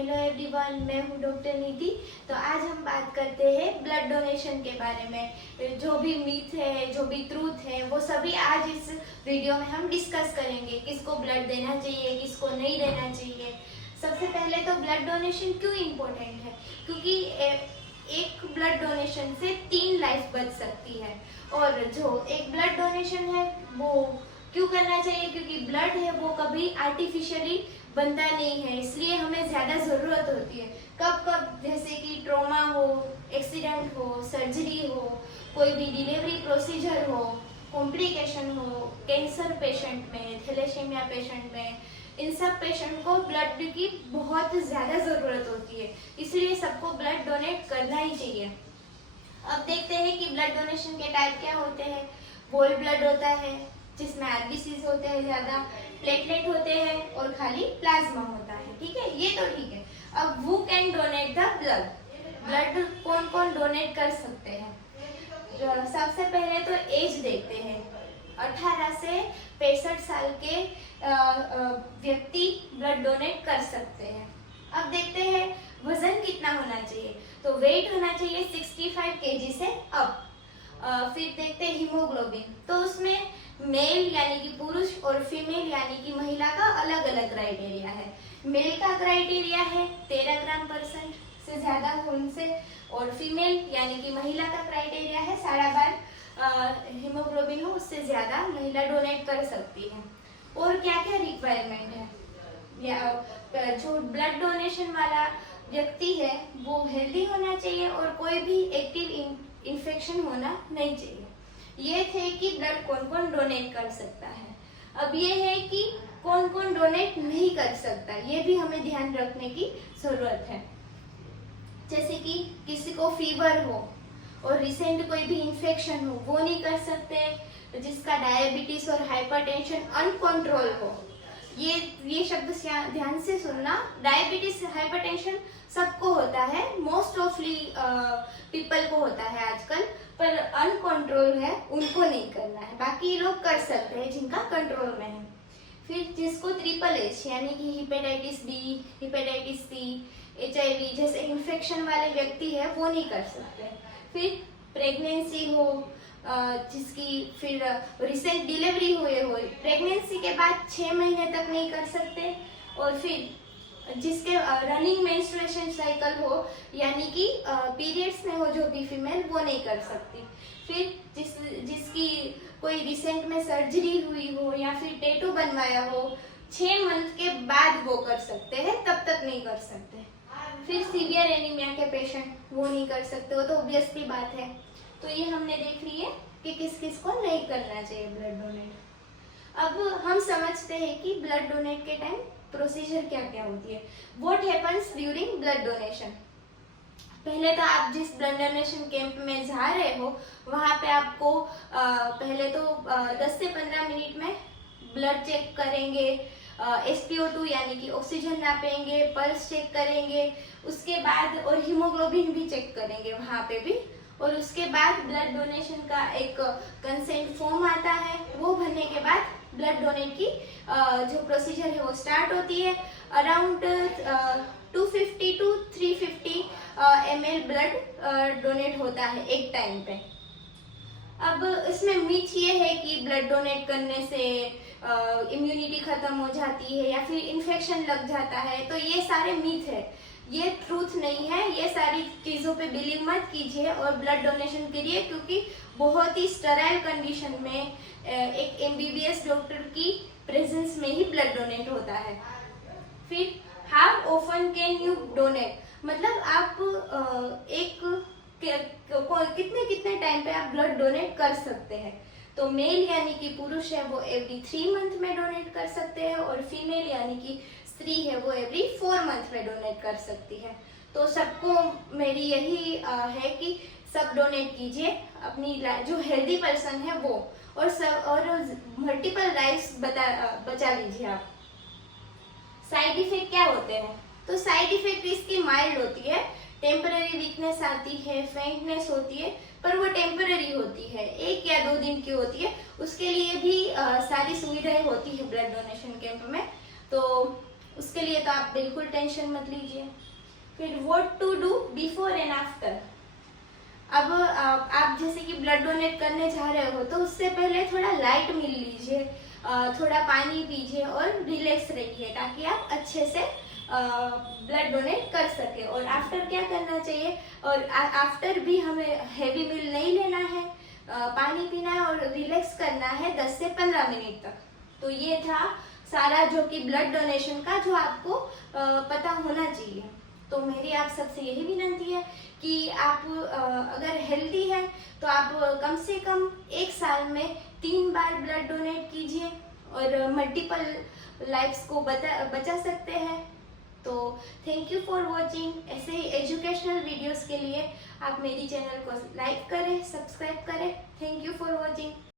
Hello everyone, मैं हूँ doctor निधि। तो आज हम बात करते हैं ब्लड डोनेशन के बारे में। जो भी मीथ है, जो भी ट्रूथ है, वो सभी आज इस वीडियो में हम डिस्कस करेंगे। किसको ब्लड देना चाहिए, किसको नहीं देना चाहिए। सबसे पहले तो ब्लड डोनेशन क्यों इम्पोर्टेंट है, क्योंकि एक ब्लड डोनेशन से 3 लाइफ बच सकती है। और जो एक ब्लड डोनेशन है वो क्यों करना चाहिए, क्योंकि ब्लड है वो कभी आर्टिफिशियली बनता नहीं है, इसलिए हमें ज़्यादा ज़रूरत होती है। कब कब, जैसे कि ट्रॉमा हो, एक्सीडेंट हो, सर्जरी हो, कोई भी डिलीवरी प्रोसीजर हो, कॉम्प्लिकेशन हो, कैंसर पेशेंट में, थैलेसीमिया पेशेंट में, इन सब पेशेंट को ब्लड की बहुत ज़्यादा ज़रूरत होती है, इसलिए सबको ब्लड डोनेट करना ही चाहिए। अब देखते हैं कि ब्लड डोनेशन के टाइप क्या होते हैं। होल ब्लड होता है जिसमें आरबीसीज होते हैं ज़्यादा, प्लेटलेट होते हैं और खाली प्लाज्मा होता है। ठीक है, ये तो ठीक है। अब who can donate the blood, blood कौन कौन डोनेट कर सकते हैं। सबसे पहले तो एज देखते हैं। 18 से 65 साल के व्यक्ति ब्लड डोनेट कर सकते हैं। अब देखते हैं वजन कितना होना चाहिए। तो वेट होना चाहिए 65 केजी से अप। फिर देखते हैं हीमोग्लोबिन। तो उसमें मेल यानी कि पुरुष और फीमेल यानी कि महिला का अलग अलग क्राइटेरिया है। मेल का क्राइटेरिया है 13 ग्राम परसेंट से ज्यादा खून से, और फीमेल यानी कि महिला का क्राइटेरिया है 12.5 हीमोग्लोबिन हो, उससे ज्यादा महिला डोनेट कर सकती है। और क्या क्या रिक्वायरमेंट है, या जो ब्लड डोनेशन वाला व्यक्ति है वो हेल्दी होना चाहिए और कोई भी एक्टिव इन्फेक्शन होना नहीं चाहिए। ये थे कि ब्लड कौन कौन डोनेट कर सकता है। अब ये है कि कौन कौन डोनेट नहीं कर सकता, ये भी हमें ध्यान रखने की जरूरत है। जैसे कि किसी को फीवर हो और रिसेंट कोई भी इन्फेक्शन हो, वो नहीं कर सकते। जिसका डायबिटीज और हाइपरटेंशन अनकंट्रोल हो, ये शब्द ध्यान से सुनना। डायबिटीज, हाइपरटेंशन सबको होता है, मोस्ट ऑफली पीपल को होता है आजकल, पर अनकंट्रोल है उनको नहीं करना है। बाकी लोग कर सकते हैं जिनका कंट्रोल में है। फिर जिसको ट्रिपल एच यानी कि hepatitis B, hepatitis C, HIV जैसे इन्फेक्शन वाले व्यक्ति है वो नहीं कर सकते। फिर प्रेगनेंसी हो, जिसकी फिर रिसेंट डिलीवरी हुए हो, प्रेगनेंसी के बाद 6 महीने तक नहीं कर सकते। और फिर जिसके रनिंग मेंस्ट्रुएशन साइकिल हो यानी कि पीरियड्स में हो जो भी फीमेल, वो नहीं कर सकती। फिर जिसकी कोई रिसेंट में सर्जरी हुई हो या फिर टैटू बनवाया हो, 6 मंथ के बाद वो कर सकते हैं, तब तक नहीं कर सकते। फिर सीवियर एनीमिया के पेशेंट, वो नहीं कर सकते, वो तो ऑब्वियसली बात है। तो ये हमने देख ली है कि किस किस को नहीं करना चाहिए ब्लड डोनेट। अब हम समझते हैं कि ब्लड डोनेट के टाइम प्रोसीजर क्या क्या होती है। What happens during blood donation. पहले तो आप जिस ब्लड डोनेशन कैंप में जा रहे हो वहाँ पे आपको पहले तो 10 से 15 मिनट में ब्लड चेक करेंगे, SpO2 यानी कि ऑक्सीजन नापेंगे, पल्स चेक करेंगे, उसके बाद और हीमोग्लोबिन भी चेक करेंगे वहाँ पे भी। और उसके बाद ब्लड डोनेशन का एक कंसेंट फॉर्म आता है, वो भरने के बाद ब्लड डोनेट की जो प्रोसीजर है वो स्टार्ट होती है। Around 250 to 350 ml blood donate होता है एक टाइम पे। अब इसमें मिथ ये है कि ब्लड डोनेट करने से इम्यूनिटी खत्म हो जाती है या फिर इन्फेक्शन लग जाता है, तो ये सारे मिथ है, ये ट्रूथ नहीं है। ये सारी चीज़ों पे बिलीव मत कीजिए और ब्लड डोनेशन करिए, क्योंकि बहुत ही स्टेराइल कंडीशन में एक MBBS डॉक्टर की प्रेजेंस में ही ब्लड डोनेट होता है। फिर how often can you donate, मतलब आप कितने कितने टाइम पे आप ब्लड डोनेट कर सकते हैं। तो मेल यानी कि पुरुष है वो एवरी 3 मंथ में डोनेट कर सकते हैं, और फीमेल यानी कि स्त्री है वो एवरी 4 मंथ में डोनेट कर सकती है। तो सबको मेरी यही है कि सब डोनेट कीजिए, अपनी जो हेल्दी पर्सन है वो, और मल्टीपल लाइफ्स बचा लीजिए आप। साइड इफेक्ट क्या होते हैं, तो साइड इफेक्ट इसकी माइल्ड होती है। टेम्पररी वीकनेस आती है, फेंटनेस होती है, पर वो टेम्पररी होती है, 1 या 2 दिन की होती है। उसके लिए भी सारी सुविधाएं होती है ब्लड डोनेशन कैंप में। तो उसके लिए तो आप बिल्कुल टेंशन मत लीजिए। फिर what to do before and after. अब आप जैसे कि ब्लड डोनेट करने जा रहे हो तो उससे पहले थोड़ा लाइट मिल लीजिए, थोड़ा पानी पीजिए और रिलैक्स रहिए ताकि आप अच्छे से ब्लड डोनेट कर सके। और आफ्टर क्या करना चाहिए, और आफ्टर भी हमें हैवी मील नहीं लेना है, पानी पीना है और रिलैक्स करना है 10 से 15 मिनट तक। तो ये था सारा जो कि ब्लड डोनेशन का जो आपको पता होना चाहिए। तो मेरी आप सबसे यही विनती है कि आप अगर हेल्दी है तो आप कम से कम एक साल में 3 बार ब्लड डोनेट कीजिए और मल्टीपल लाइफ्स को बचा सकते हैं। तो थैंक यू फॉर वॉचिंग। ऐसे ही एजुकेशनल वीडियोस के लिए आप मेरी चैनल को लाइक करें, सब्सक्राइब करें। Thank you for watching.